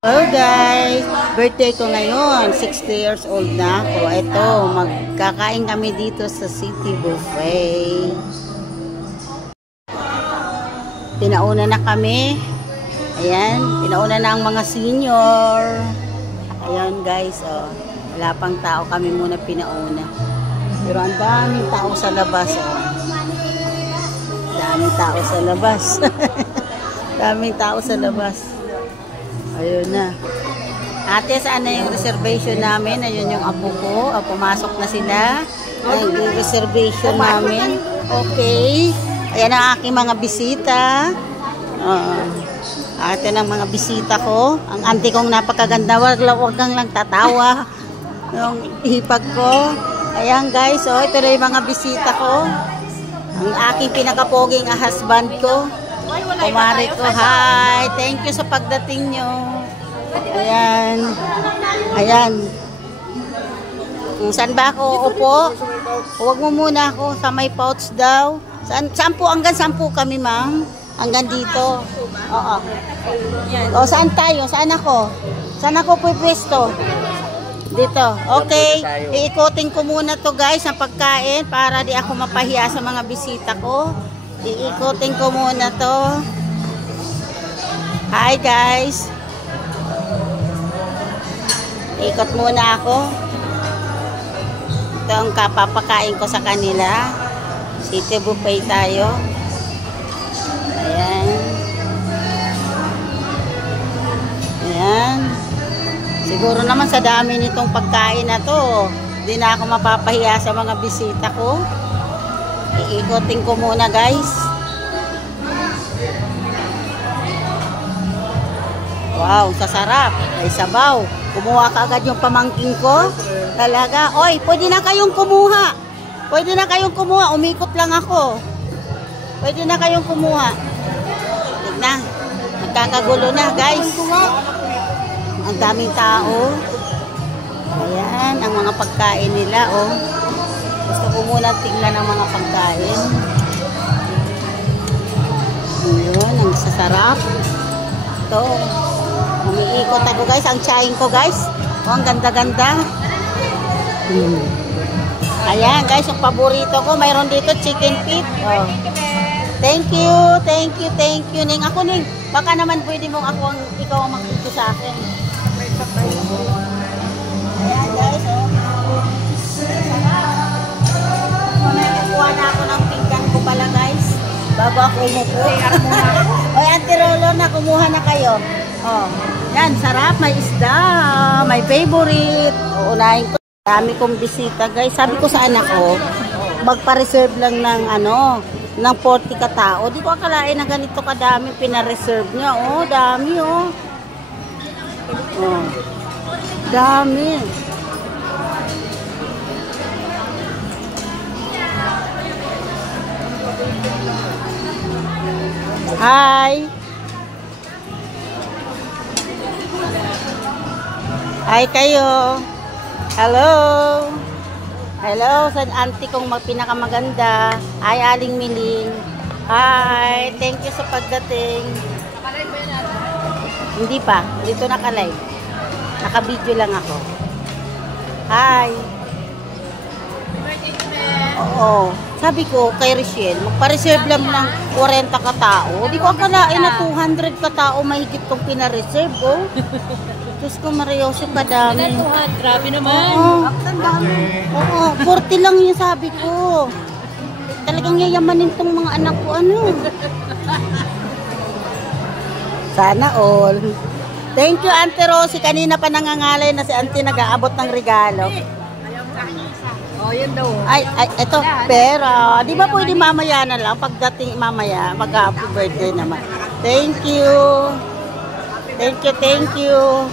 Hello guys! Birthday ko ngayon. 60 years old na ako. Ito, magkakain kami dito sa City Buffet. Pinauna na kami. Ayan, pinauna na ang mga senior. Ayan guys, oh. Wala pang tao, kami muna pinauna. Pero ang daming tao sa labas, oh. Daming tao sa labas. Daming tao sa labas. Ayun na. Ate, saan na yung reservation namin? Ayun yung apo ko. Pumasok na sila. Ayun yung reservation namin. Okay. Ayan ang aking mga bisita. Ate ng mga bisita ko. Ang auntie kong napakaganda. Wag kang lang tatawa. Yung hipag ko. Ayan guys. Oh, ito na yung mga bisita ko. Ang aking pinakapoging husband ko. Kumari ko, hi! Thank you sa pagdating nyo. Ayan. Ayan. Saan ba ako upo? Huwag mo muna ako sa may pouch daw. Saan po? Hanggang saan po kami, ma'am? Hanggang dito? Oo. O, saan tayo? Saan ako? Saan ako pwesto? Dito. Okay. Iikutin ko muna to guys ang pagkain para di ako mapahiya sa mga bisita ko. Iikutin ko muna to. Hi guys. Ikot muna ako. Ito ang kapapakain ko sa kanila. City Buffet tayo. Ayan. Ayan. Siguro naman sa dami nitong pagkain na to, hindi na ako mapapahiya sa mga bisita ko. Iikotin ko muna guys. Wow, sasarap. May sabaw. Kumuha ka agad yung pamangking ko. Talaga. Oy, pwede na kayong kumuha. Pwede na kayong kumuha. Umikot lang ako. Pwede na kayong kumuha. Tignan. Magkakagulo na guys. Ang daming tao. Ayan, ang mga pagkain nila oh. Gusto ko muna tingnan ang mga pagkain. Ayun, ang sasarap. Ito. Umiikot ako guys. Ang tsahin ko guys. Oh, ang ganda-ganda. Ayan guys, yung paborito ko. Mayroon dito chicken feet. Oh. Thank you, thank you, thank you. Ning ako ning. Baka naman pwede mong ikaw ang makikita sa akin. Ayan guys, oh. Nakuha na ako ng pinggan ko pala guys. Bago ako umupo. Oy, Auntie Rolo, na kumuha na kayo. Oh, yan, sarap. May isda. My favorite. Uunahin ko. Dami kong bisita guys. Sabi ko sa anak ko, magpa-reserve lang ng ng 40 katao. Di ko akalain na ganito kadami pina-reserve niya. Oh, dami oh. Oh. Dami. Hi. Hi kayo. Hello. Hello sa auntie kong pinakamaganda. Hi Aling Miling. Hi. Thank you sa pagdating. Nakalive ba yan ata? Hindi pa. Dito nakalive. Naka-video lang ako. Hi. Oo. Sabi ko kay Richelle, magpa-reserve lang ng 40 katao. Di ko akalain na 200 katao mahigit kong pina-reserve, oh. Diyos ko, Marioso, kadami. Grabe naman. Oo, 40 lang yung sabi ko. Talagang yayamanin tong mga anak ko, ano. Sana all. Thank you, Auntie Rosie. Kanina pa nangangalay na si Auntie nag-aabot ng regalo. Oh, yun daw. Ay, ito, pera. Di ba pwede mamaya na lang? Pagdating mamaya, mag-happy birthday naman. Thank you. Thank you, thank you.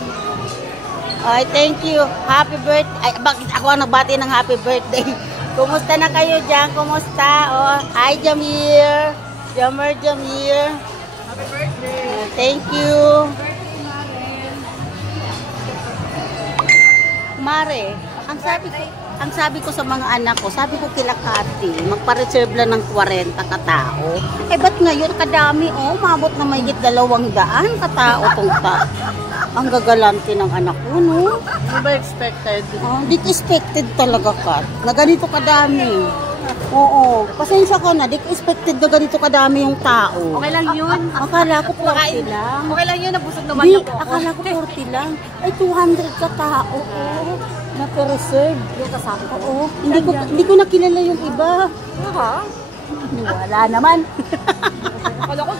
Ay, thank you. Happy birthday. Ay, bakit ako ang nagbati ng happy birthday? Kumusta na kayo dyan? Kumusta? Oh, hi, Jamir. Jamir. Happy birthday. Thank you. Mare, ang sabi ko sa mga anak ko, sabi ko kila Kati, magpa-reserve lang ng 40 katao. Eh, ba't ngayon kadami, oh, mabot na mahigit 200 katao tong Ang gagalante ng anak ko, no? Ano ba expected? Di ko expected talaga, Kat. Na ganito kadami. Oo. Pasensya ka na. Di ko expected na ganito kadami yung tao. Okay lang yun. Akala ko 40 lang. Okay lang yun, nabusog naman Di, ako. akala ko 40 lang. Ay, 200 ka tao. Oo. Naka-reserve. Yung kasama ko. Oo. Hindi ko nakilala yung iba. Ha? Wala naman. Kala ko.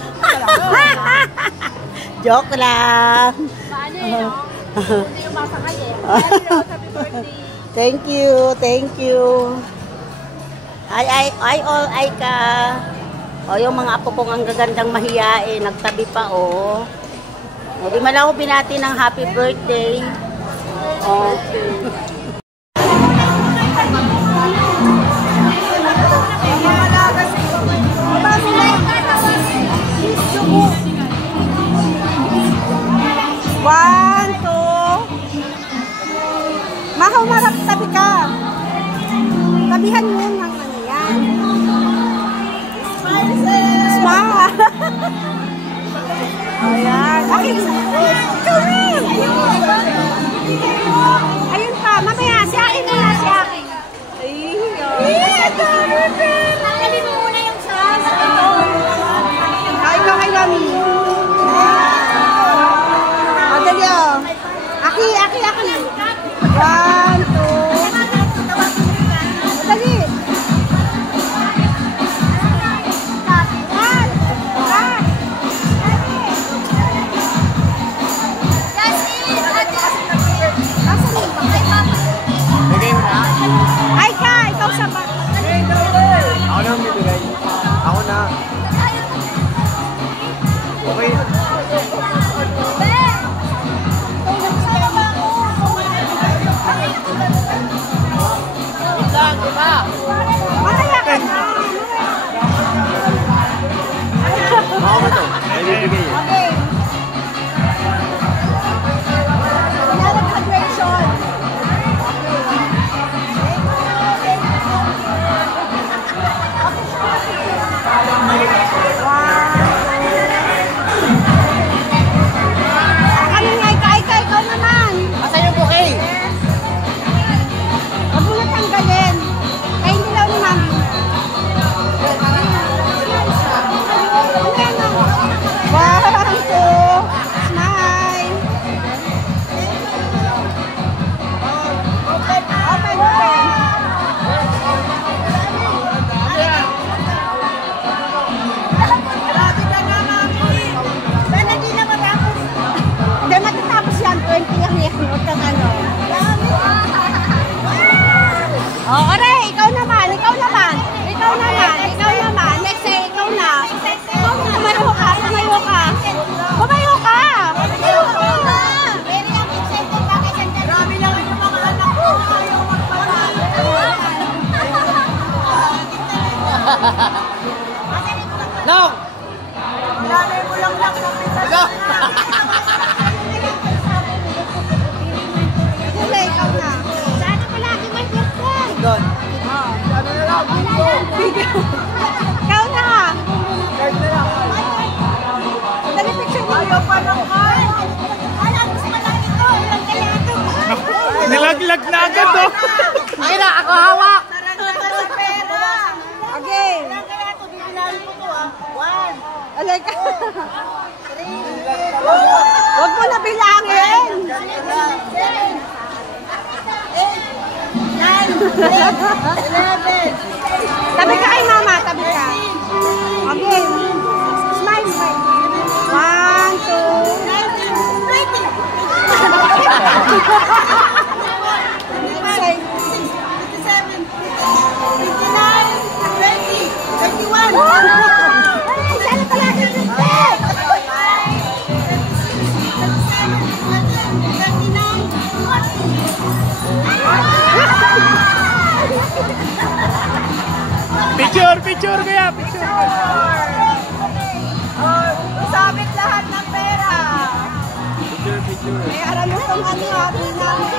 Joke lang. Paano yun, no? Hindi yung masakay eh. Happy birthday. Thank you. Ay ka. O, yung mga apo kong ang gagandang mahiyain, nagtabi pa, o. O, di man ako binati ng happy birthday. Okay. One, two. Makaw marap, tabi ka. Tabihan mo ng ano yan. Smile. Ayan. Okay. Ikaw rin. Ayun pa. Mamaya, si akin muna, si akin. Tanggalin mo muna yung sas. Ikaw kay Mami. Dali oh. Aki. One, two. Dali. Ay ka, ikaw sa ba? Ako na ang bibigay. Ako na. Okay. Mamaya ka na. Ako ba ito? May bibigay eh. Okay. Another graduation. Kami nga, ikaw naman. Asan yung bouquet? Huwag mo na tanggalin. Kaya hindi daw ni Mami. One, two, smile. Open. Sana di na matapos. Hindi matatapos yan. 20 lang yan. Huwag kang ano. Oh, aray, ikaw naman. Next say, ikaw na. Tumayo ka. Grabe naman yung mga anak ko. Ayaw magpala. No! Lalay mo lang. No! Huli, ikaw na. Sana palagi may birthday. Doon. Ano na lang? Ikaw na. Card na lang. Dali picture mo. Ayaw pa lang ka. Alam, gusto mo lang ito. Ilang kaya ito. Nilaglag na agad oh. Ay na, ako hawak. Sa pera. Okay. Ilang kaya ito. Bibilangin mo to ah. 1. Alay ka. 3. Huwag mo na bilangin. 11. Tabi ka kay Mama, tabi ka. Okay. Smile. 1, 2, 21. Picture kaya, picture. Sabit lahat ng pera. Picture. May aral mo itong ano, happy namin.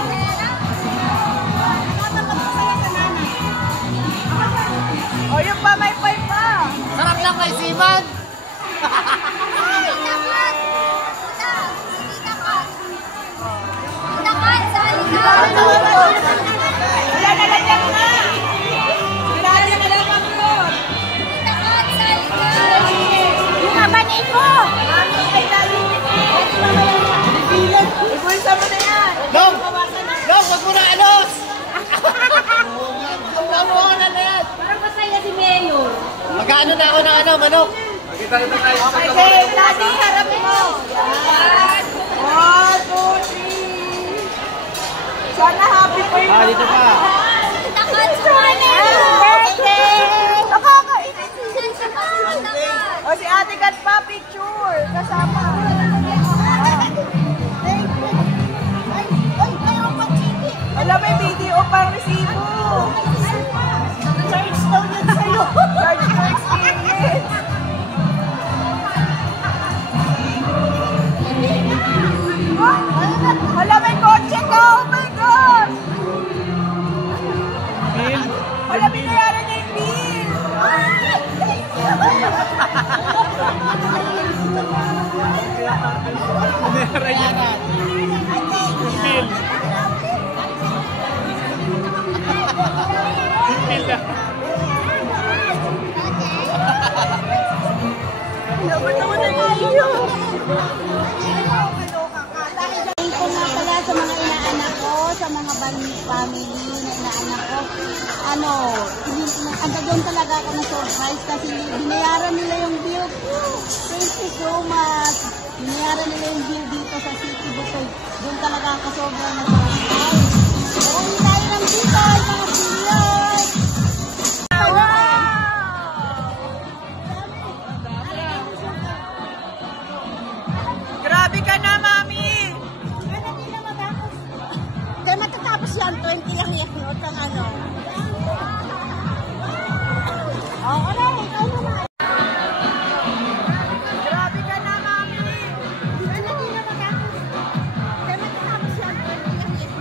O, yung pa, may pay pa. Sarap lang kay Siman. Wala na lang yan na. Wala na lang yan bro. Yung abani ko! Ibulsa mo na yan. Dong! Dong, wag mo na alos! Parang masaya si Mayor. Magkaano na ako ng ano, manok? Magkita-kita tayo. Okay, Daddy, harap mo. Yan. 1, 2, 3. Sana happy birthday. Ah, dito pa. Happy birthday. O si Ate Kat pa, picture. Kasama. Wala, may video pang resibo. Charge daw yun sa'yo. Charge for experience. Wala, may kotse ka. Oh my God. Wala, binayaran niya yung bill. Thank ko nga pala sa mga inaanak ko, sa mga family na inaanak ko. Anda doon talaga ako na surprise kasi binayaran nila yung bill. Thank you so much. Binayaran nila yung bill dito sa City Bukoy. Doon talaga ako sobrang na-surprise. Uwi tayo ng Bicol, mga seniors! Grabe ka na, Mami. Kaya matatapos yan, 20 lang yan. O sa ano. Oo na, ikaw naman. Grabe ka na, Mami. Kaya matatapos yan, 20 lang yan.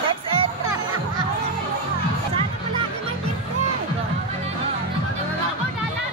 That's it. Sana palagi may birthday. Ako, dalan.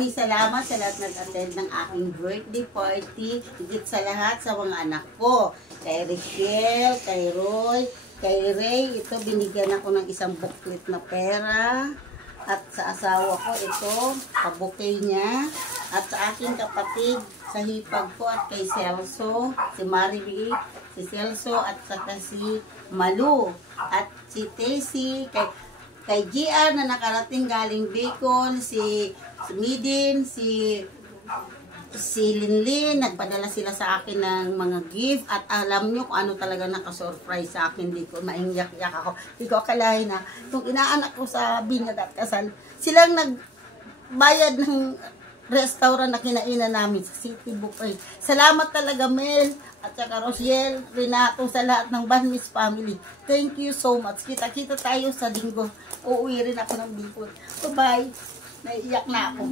maraming salamat sa lahat nag-attend ng aking birthday party. Higit sa lahat sa mga anak ko. Kay Richelle, kay Roy, kay Ray. Ito, binigyan ako ng isang booklet na pera. At sa asawa ko, ito, kabukay niya. At sa aking kapatid, sa hipag ko at kay Celso, si Maribel, si Celso at saka si Malu. At si Tessie, kay Gian na nakarating galing Bicol, si Midin, si Linlin, nagpadala sila sa akin ng mga gift at alam nyo kung ano talaga nakasurprise sa akin. Di ko mainyak-yak ako. Di ko akalain na itong inaanak ko sa binyag at kasal, silang nagbayad ng restaurant na kinainan namin sa City Buffet. Salamat talaga, Mel at saka Rosiel, Renato, sa lahat ng Banmis family. Thank you so much. Kita-kita tayo sa linggo. Uuwi rin ako ng Bicol. Bye-bye. Naiiyak na ako.